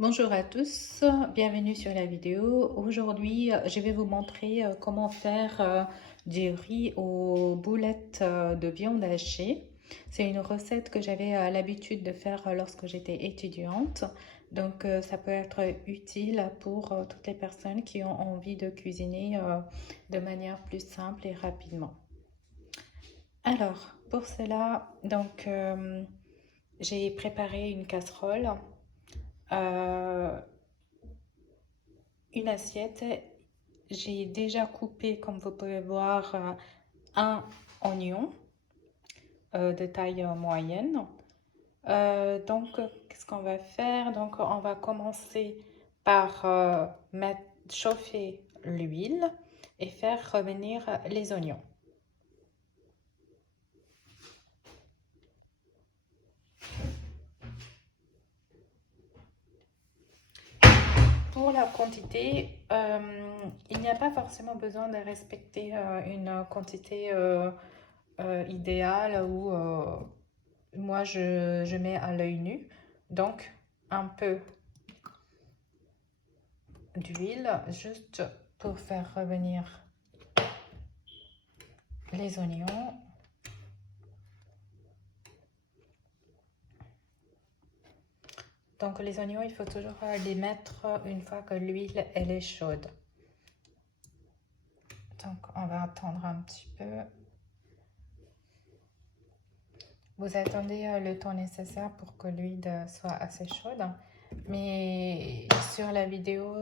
Bonjour à tous, bienvenue sur la vidéo. Aujourd'hui, je vais vous montrer comment faire du riz aux boulettes de viande hachée. C'est une recette que j'avais l'habitude de faire lorsque j'étais étudiante. Donc, ça peut être utile pour toutes les personnes qui ont envie de cuisiner de manière plus simple et rapidement. Alors, pour cela, j'ai préparé une casserole. Euh, une assiette. J'ai déjà coupé, comme vous pouvez voir, un oignon de taille moyenne. Qu'est-ce qu'on va faire? Donc, on va commencer par chauffer l'huile et faire revenir les oignons. Pour la quantité, il n'y a pas forcément besoin de respecter une quantité idéale ou moi je mets à l'œil nu. Donc un peu d'huile juste pour faire revenir les oignons. Donc les oignons, il faut toujours les mettre une fois que l'huile elle est chaude. Donc on va attendre un petit peu. Vous attendez le temps nécessaire pour que l'huile soit assez chaude. Mais sur la vidéo,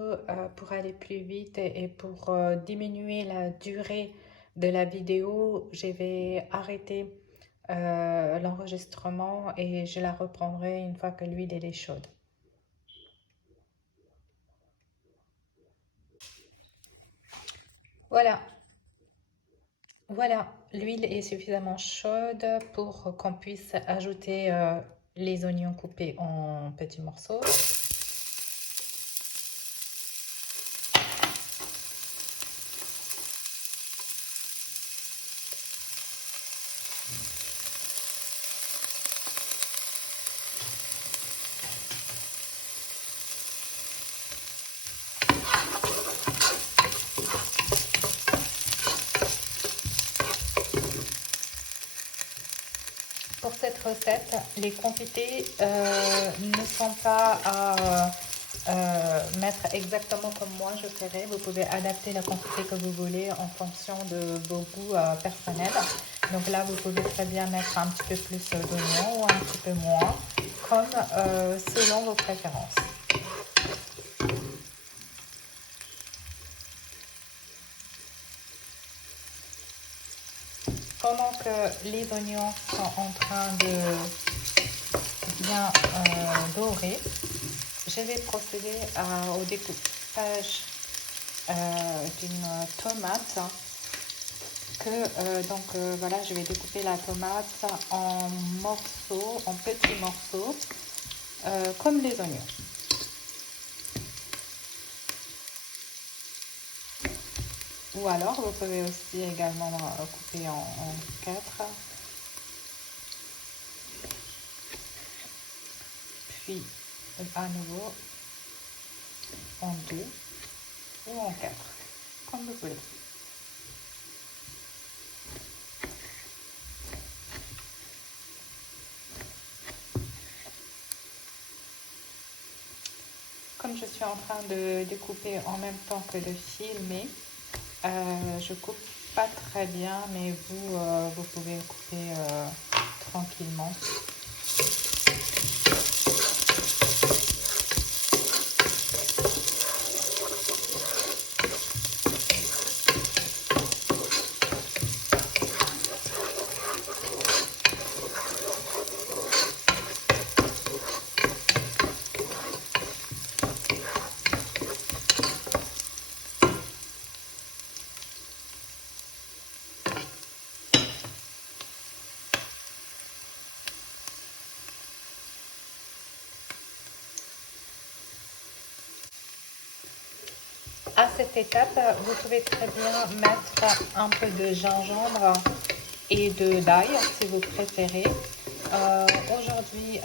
pour aller plus vite et pour diminuer la durée de la vidéo, je vais arrêter l'enregistrement et je la reprendrai une fois que l'huile est chaude. Voilà, l'huile est suffisamment chaude pour qu'on puisse ajouter les oignons coupés en petits morceaux. Pour cette recette, les quantités ne sont pas à mettre exactement comme moi je ferai. Vous pouvez adapter la quantité que vous voulez en fonction de vos goûts personnels. Donc là, vous pouvez très bien mettre un petit peu plus d'oignons ou un petit peu moins, comme selon vos préférences. Pendant que les oignons sont en train de bien dorer, je vais procéder au découpage d'une tomate voilà, je vais découper la tomate en morceaux, en petits morceaux, comme les oignons. Ou alors, vous pouvez aussi également couper en 4. Puis, à nouveau, en 2 ou en 4, comme vous voulez. Comme je suis en train de découper en même temps que de filmer, je coupe pas très bien, mais vous pouvez couper tranquillement. À cette étape, vous pouvez très bien mettre un peu de gingembre et d'ail si vous préférez. Aujourd'hui,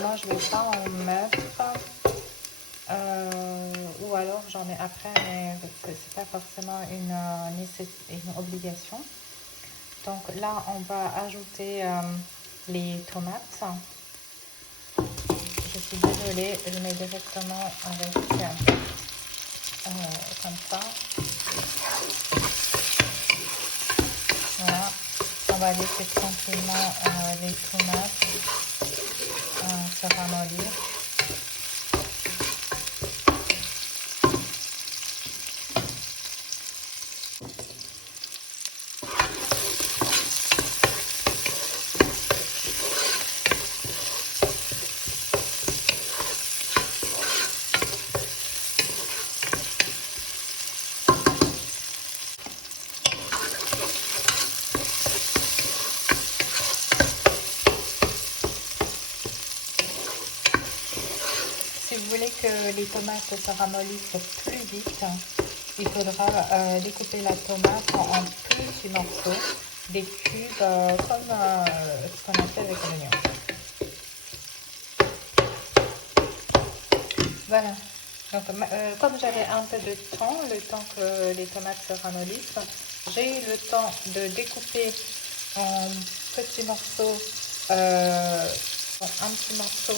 moi je ne vais pas en mettre. ou alors j'en mets après, mais c'est pas forcément une obligation. Donc là, on va ajouter les tomates. Je suis désolée, je mets directement avec comme ça. Voilà, on va laisser tranquillement les tomates se ramollir. Si vous voulez que les tomates se ramollissent plus vite, il faudra découper la tomate en petits morceaux, des cubes comme ce qu'on a fait avec l'oignon. Voilà. Donc, comme j'avais un peu de temps, le temps que les tomates se ramollissent, j'ai eu le temps de découper en petits morceaux, un petit morceau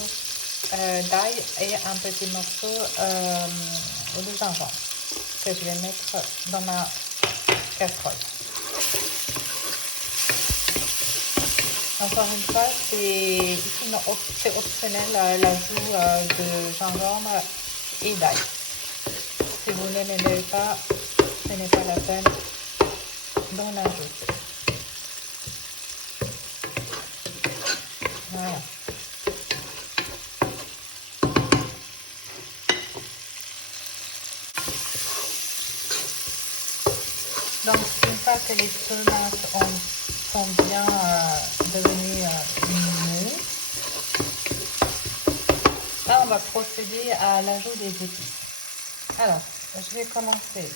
d'ail et un petit morceau de gingembre que je vais mettre dans ma casserole. Encore une fois, c'est optionnel l'ajout de gingembre et d'ail. Si vous n'aimez pas, ce n'est pas la peine d'en ajouter. Voilà. Donc, une fois que les tomates sont bien devenues moues, là, on va procéder à l'ajout des épices. Alors, je vais commencer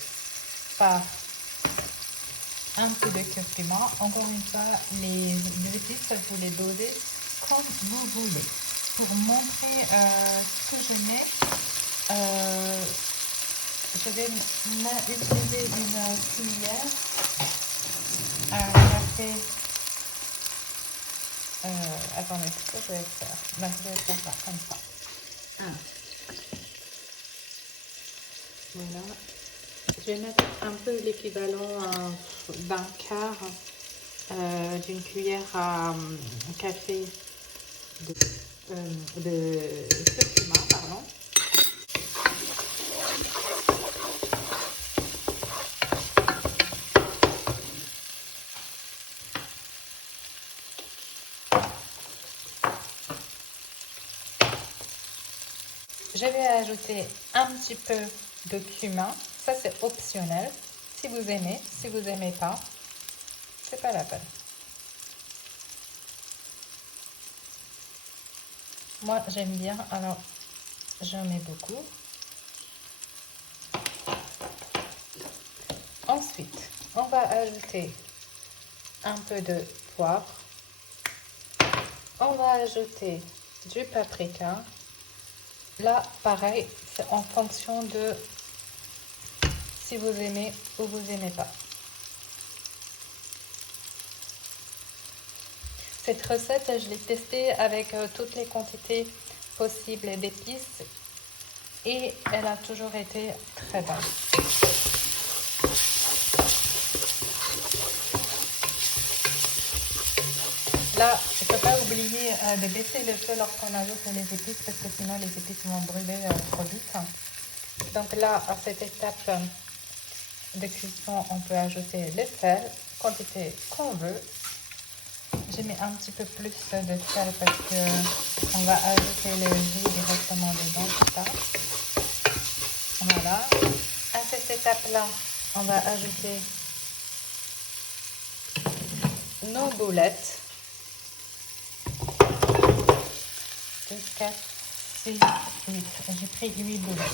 par un peu de curcuma. Encore une fois, les épices, vous les dosez comme vous voulez. Pour montrer ce que je mets, je vais utiliser une cuillère à café. Attendez, ce que je vais faire. Ben, je vais faire ça comme ça. Voilà. Je vais mettre un peu l'équivalent d'un quart d'une cuillère à café de curcuma, pardon. Je vais ajouter un petit peu de cumin. Ça, c'est optionnel. Si vous aimez, si vous n'aimez pas, c'est pas la peine. Moi, j'aime bien, alors j'en mets beaucoup. Ensuite, on va ajouter un peu de poivre. On va ajouter du paprika. Là, pareil, c'est en fonction de si vous aimez ou vous n'aimez pas. Cette recette, je l'ai testée avec toutes les quantités possibles d'épices et elle a toujours été très bonne. Là, il ne faut pas oublier de baisser le feu lorsqu'on ajoute les épices parce que sinon les épices vont brûler trop vite. Donc là, à cette étape de cuisson, on peut ajouter le sel, quantité qu'on veut. J'ai mis un petit peu plus de sel parce que on va ajouter le jus directement dedans, tout ça. Voilà. À cette étape-là, on va ajouter nos boulettes. 2, 4, 6, 8. J'ai pris 8 boulettes.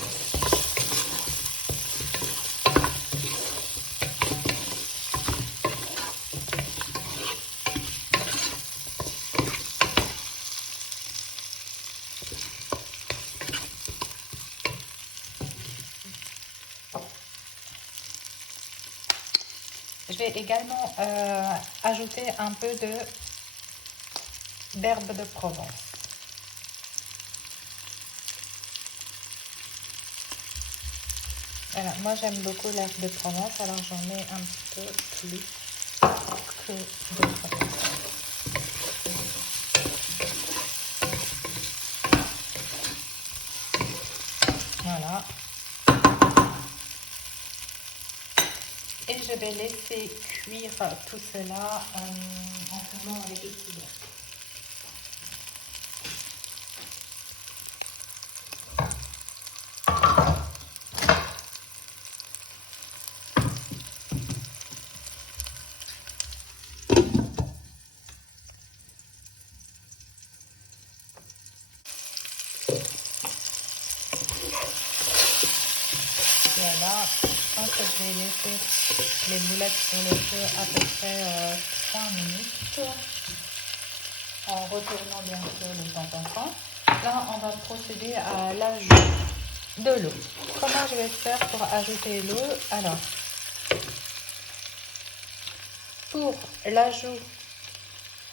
Je vais également ajouter un peu d'herbe de Provence. Voilà, moi j'aime beaucoup l'herbe de Provence, alors j'en mets un petit peu plus que d'autres. Voilà. Et je vais laisser cuire tout cela en fermant avec le couvercle. Voilà, je pense que je vais laisser les boulettes sur le feu à peu près 3 minutes, en retournant bien sûr de temps en temps. Là, on va procéder à l'ajout de l'eau. Comment je vais faire pour ajouter l'eau? Alors, pour l'ajout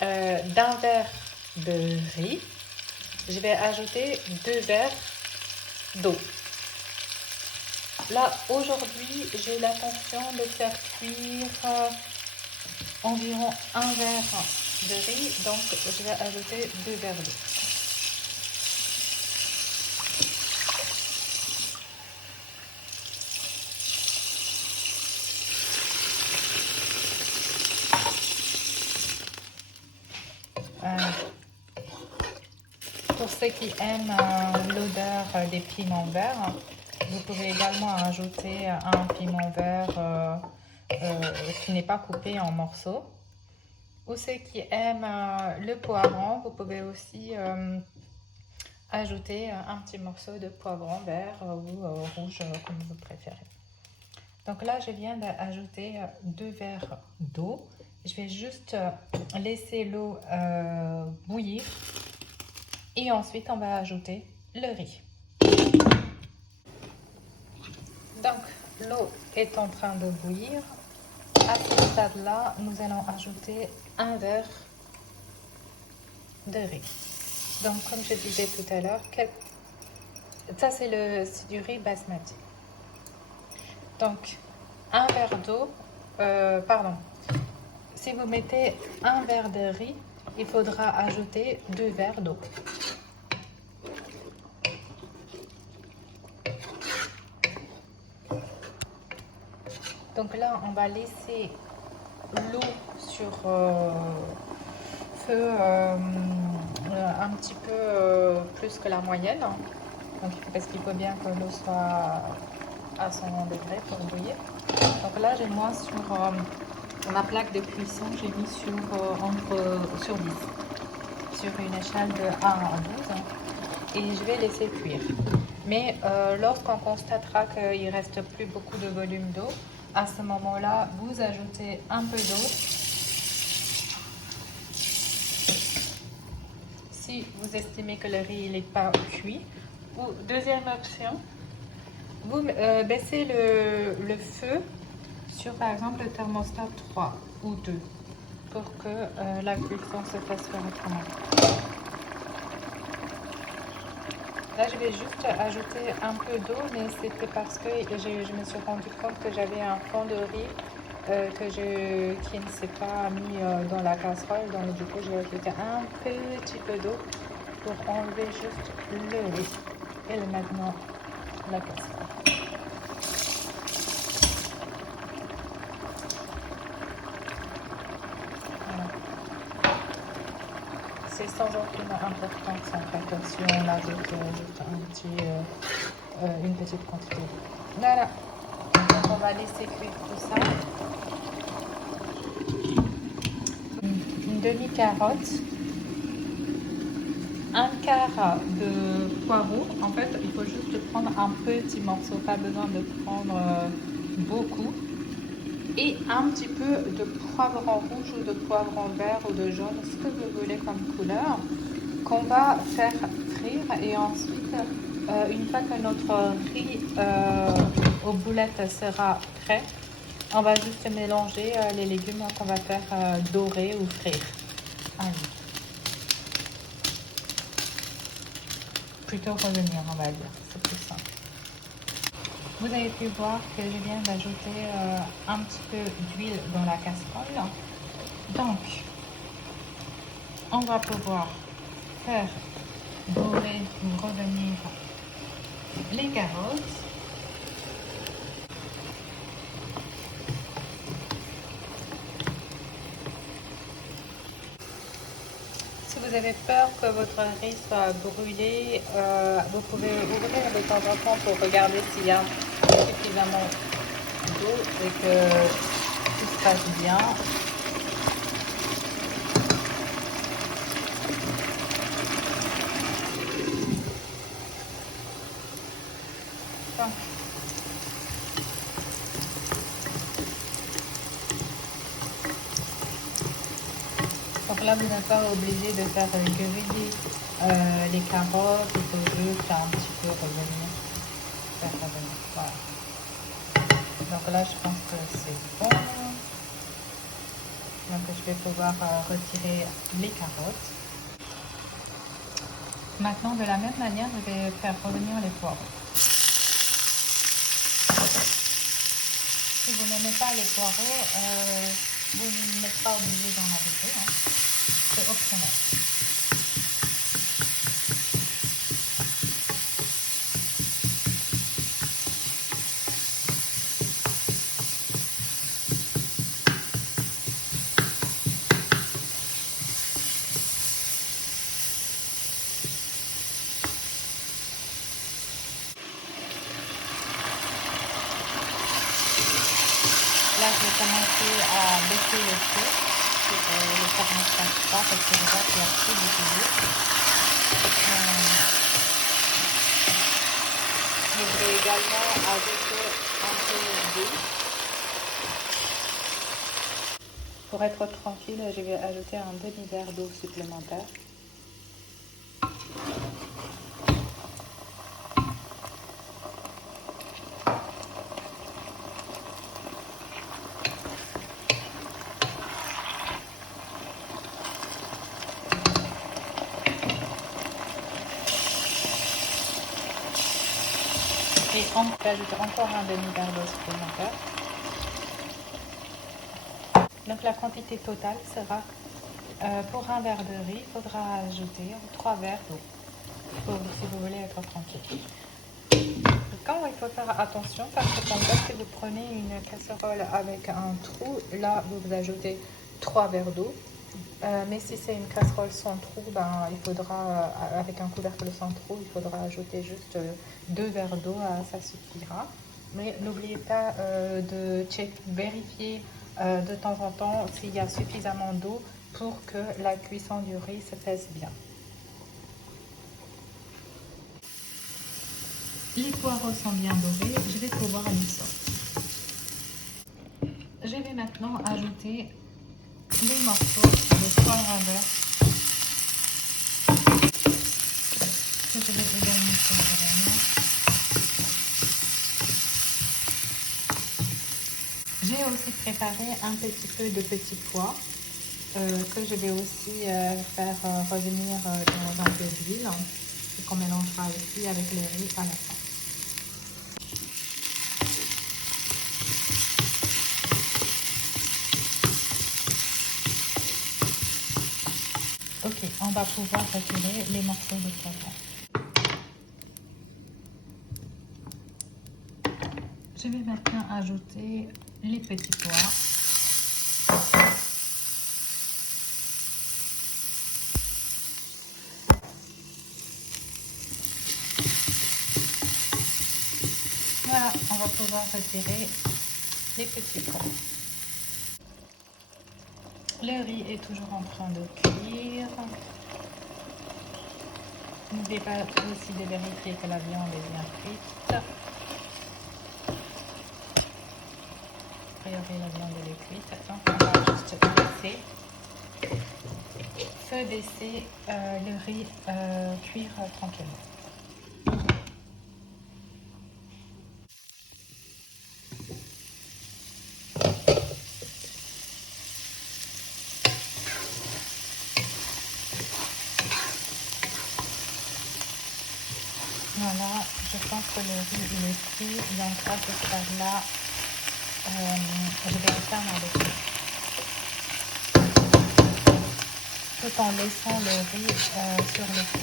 d'un verre de riz, je vais ajouter 2 verres d'eau. Là, aujourd'hui, j'ai l'intention de faire cuire environ 1 verre de riz, donc je vais ajouter 2 verres d'eau. Pour ceux qui aiment l'odeur des piments verts, vous pouvez également ajouter un piment vert qui n'est pas coupé en morceaux. Ou ceux qui aiment le poivron, vous pouvez aussi ajouter un petit morceau de poivron vert ou rouge comme vous préférez. Donc là, je viens d'ajouter 2 verres d'eau. Je vais juste laisser l'eau bouillir et ensuite on va ajouter le riz. Donc l'eau est en train de bouillir. À ce stade-là, nous allons ajouter 1 verre de riz. Donc comme je disais tout à l'heure, ça c'est du riz basmati. Donc 1 verre d'eau, si vous mettez 1 verre de riz, il faudra ajouter 2 verres d'eau. Donc là, on va laisser l'eau sur feu un petit peu plus que la moyenne. Donc, parce qu'il faut bien que l'eau soit à 100 degrés pour bouillir. Donc là, j'ai moi sur ma plaque de cuisson, j'ai mis sur 10, sur une échelle de 1 à 12. Et je vais laisser cuire. Mais lorsqu'on constatera qu'il ne reste plus beaucoup de volume d'eau, à ce moment-là, vous ajoutez un peu d'eau. Si vous estimez que le riz n'est pas cuit. Ou deuxième option, vous baissez le feu sur par exemple le thermostat 3 ou 2 pour que la cuisson se fasse correctement. Là, je vais juste ajouter un peu d'eau, mais c'était parce que je me suis rendu compte que j'avais un fond de riz qui ne s'est pas mis dans la casserole. Donc, du coup, j'ai ajouté un petit peu d'eau pour enlever juste le riz et le mettre dans la casserole. C'est sans aucune importance en fait si on ajoute juste une petite quantité. Voilà, donc on va laisser cuire tout ça. Une demi-carotte, un quart de poireau. En fait, il faut juste prendre un petit morceau, pas besoin de prendre beaucoup. Et un petit peu de poivron rouge ou de poivron vert ou de jaune, ce que vous voulez comme couleur, qu'on va faire frire. Et ensuite, une fois que notre riz aux boulettes sera prêt, On va juste mélanger les légumes qu'on va faire dorer ou frire. Allez. Plutôt revenir, on va dire. C'est plus simple. Vous avez pu voir que je viens d'ajouter un petit peu d'huile dans la casserole. Donc, on va pouvoir faire dorer ou revenir les carottes. Si vous avez peur que votre riz soit brûlé, vous pouvez ouvrir de temps en temps pour regarder s'il y a suffisamment d'eau et que tout se passe bien. Donc là, vous n'êtes pas obligé de faire griller les carottes, il faut juste un petit peu revenir, faire revenir. Voilà. Donc là, je pense que c'est bon. Donc je vais pouvoir retirer les carottes. Maintenant, de la même manière, je vais faire revenir les poireaux. Si vous n'aimez pas les poireaux, vous n'êtes pas obligé d'en ajouter. Hein. C'est optionnel. Là, je vais commencer à baisser le feu pour le faire ne crache pas parce que je vois qu'il y a plus de d'eau. Je vais également ajouter un peu d'eau. Pour être tranquille, je vais ajouter un demi-verre d'eau supplémentaire. Et on ajoute encore un demi-verre d'eau supplémentaire. Donc la quantité totale sera, pour un verre de riz, il faudra ajouter 3 verres d'eau, si vous voulez être tranquille. Quand il faut faire attention, parce que si vous prenez une casserole avec un trou, là vous ajoutez 3 verres d'eau. Mais si c'est une casserole sans trou, ben, il faudra, avec un couvercle sans trou, il faudra ajouter juste 2 verres d'eau, ça suffira. Mais n'oubliez pas de vérifier de temps en temps s'il y a suffisamment d'eau pour que la cuisson du riz se fasse bien. Les poireaux sont bien dorés, je vais pouvoir les sortir. Je vais maintenant ajouter les morceaux de poivre à beurre que je vais également faire revenir. J'ai aussi préparé un petit peu de petits pois que je vais aussi faire revenir dans un peu d'huile et qu'on mélangera aussi avec le riz à la fin. Ok, on va pouvoir retirer les morceaux de poivron. Je vais maintenant ajouter les petits pois. Voilà, on va pouvoir retirer les petits pois. Le riz est toujours en train de cuire. N'oubliez pas aussi de vérifier que la viande est bien cuite. A priori, la viande est cuite. Donc, on va juste laisser feu baisser le riz cuire tranquillement. Voilà, je pense que le riz il est cuit, donc à ce stade-là, je vais le faire avec lui, tout en laissant le riz sur le feu.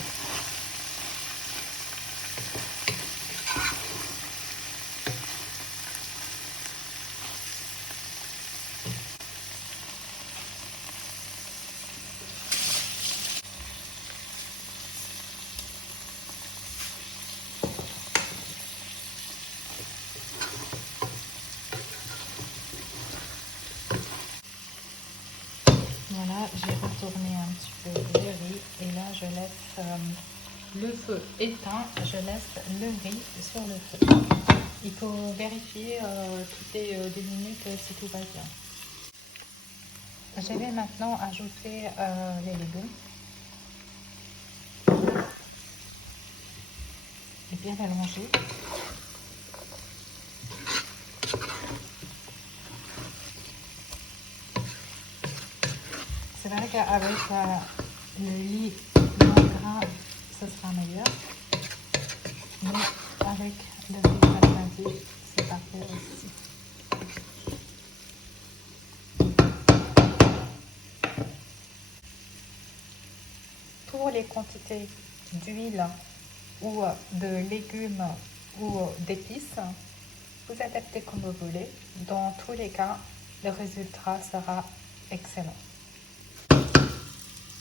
Voilà, j'ai retourné un petit peu le riz et là je laisse le feu éteint, je laisse le riz sur le feu. Il faut vérifier toutes les 2 minutes si tout va bien. Je vais maintenant ajouter les légumes et bien mélanger. C'est vrai qu'avec le riz non gras, ce sera meilleur, mais avec le riz basmati, c'est parfait aussi. Pour les quantités d'huile ou de légumes ou d'épices, vous adaptez comme vous voulez. Dans tous les cas, le résultat sera excellent.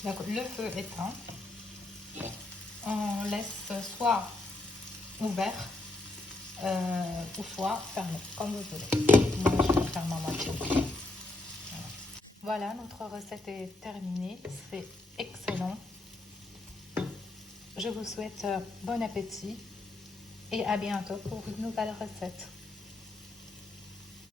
Donc, le feu éteint, on laisse soit ouvert ou soit fermé, comme vous voulez. Moi, je vais faire ma moitié. Voilà, notre recette est terminée. C'est excellent. Je vous souhaite bon appétit et à bientôt pour une nouvelle recette.